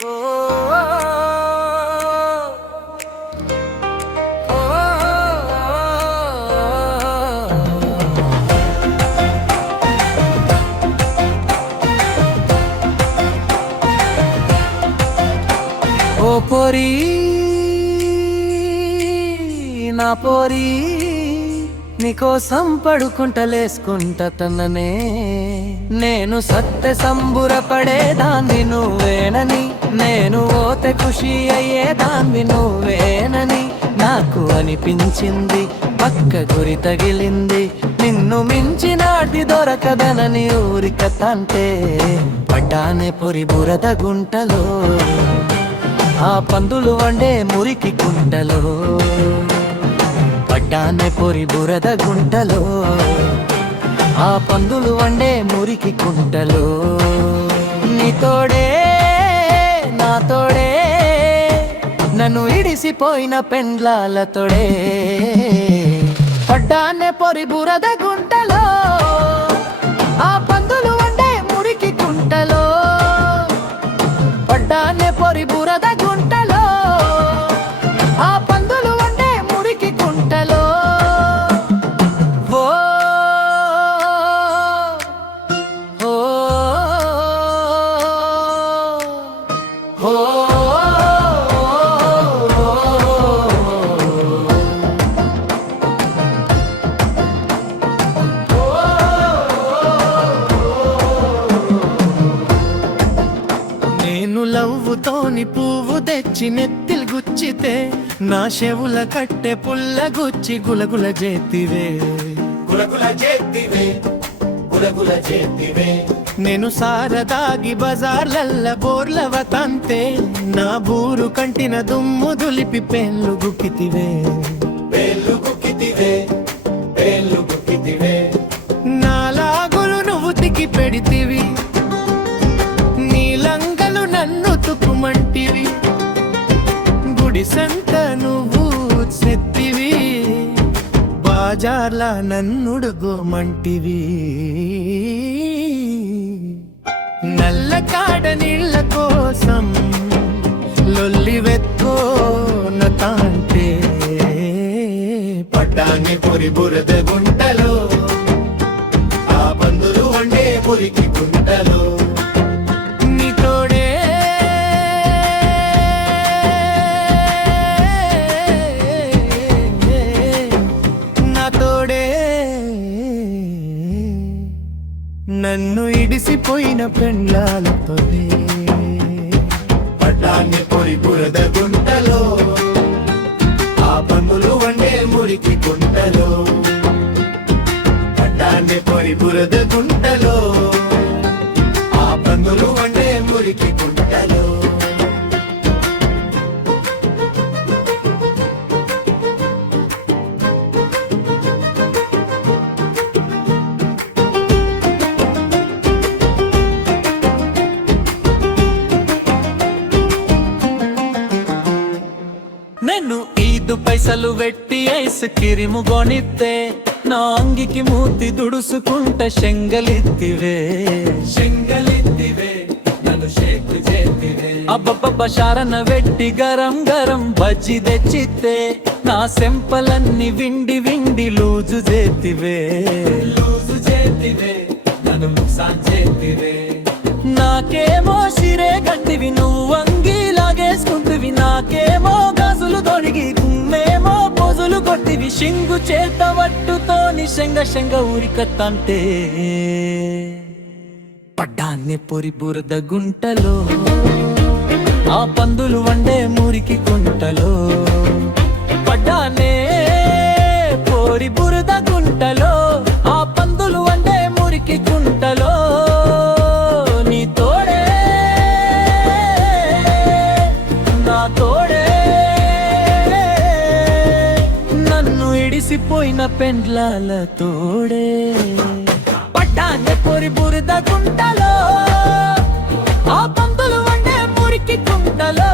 ఓ పొరి నా పొరి నీకోసం పడుకుంటలేసుకుంట తననే. నేను సత్య సంబురపడేదాన్ని నువ్వేనని. నేను ఓతే ఖుషి అయ్యేదాన్ని నువ్వేనని నాకు అనిపించింది. పక్క గురి తగిలింది. నిన్ను మించినాటి దొరకదనని ఊరిక తంటే పడ్డానే పొరి బురద గుంటలో ఆ పందులు వండే మురికి గుంటలో పడ్డానే పొరి బురద గుంటలో ఆ పందులు వండే మురికి కుంటలో. నీ తోడే తోడే నన్ను ఇడిసిపోయిన పెండ్లాలతోడే పడ్డానే పొరి బురద గుణ నేను లవ్వుతోని పువ్వు తెచ్చి నెత్తిల్ గుచ్చితే నా చెవుల కట్టె పుల్ల గుచ్చి గులగుల చేతివే. గులగుల చేతివే గులగుల చేతివే. నేను సారదాగి బజార్లల్ల బోర్లవ తంతే నా బూరు కంటిన దుమ్ము దులిపి పెళ్ళు గుక్కితివే. పేర్లు గుక్కితివే పేర్లు గుక్కితివే. నా లాగులు నువ్వు తికి పెడితివి సంత నువ్వు చెత్తివి బాజార్ల నన్నుడుగోమంటివి నల్ల కాడ నీళ్ళ కోసం లొల్లి వెత్తోన తాంటే పటాని పొరి బురద గుంటలో ఆ పందులు వండే పొరికి గుంటలో నన్ను ఇడిసిపోయిన పెండ్లాలతోనే పడ్డాన్ని పొరి బురద గుంటలో ఆ పందులు వండే మురికి గుంటలో. పడ్డాన్ని పొరి బురద గుంట పైసలు పెట్టి ఐస్ కిరిము గొనిత్తే నా అంగికి మూతి దుడుసుకుంట శంగలిత్తివే. శంగలిత్తివే నన్ను షేక్ చేతివే. అబ్బబ్బబ్బ శారన వెట్టి గరం గరం బజ్జి తెచ్చితే నా సెంపలన్నీ విండి విండి లూజు చేతివే. లూజు చేతివే నన్ను ముక్సాన్ చేతివే. నాకేమో సిరే గంటివి నువ్వు అంగి లాగేసుకుంటివి నాకేమో గాజులు తొడిగి గుమ్మేమో పోజులు సింగు చేత వట్టుతో నిశంగ శంగ ఊరికత్తంటే పడ్డాన్ని పొరి బురద గుంటలో ఆ పందులు వండే మురికి గుంటలో. నన్ను పెండ్లాల తోడే. పట్టాన్ని పొరి బురద గుంటలో ఆ పంతులు వండే మురికి కుంటలో.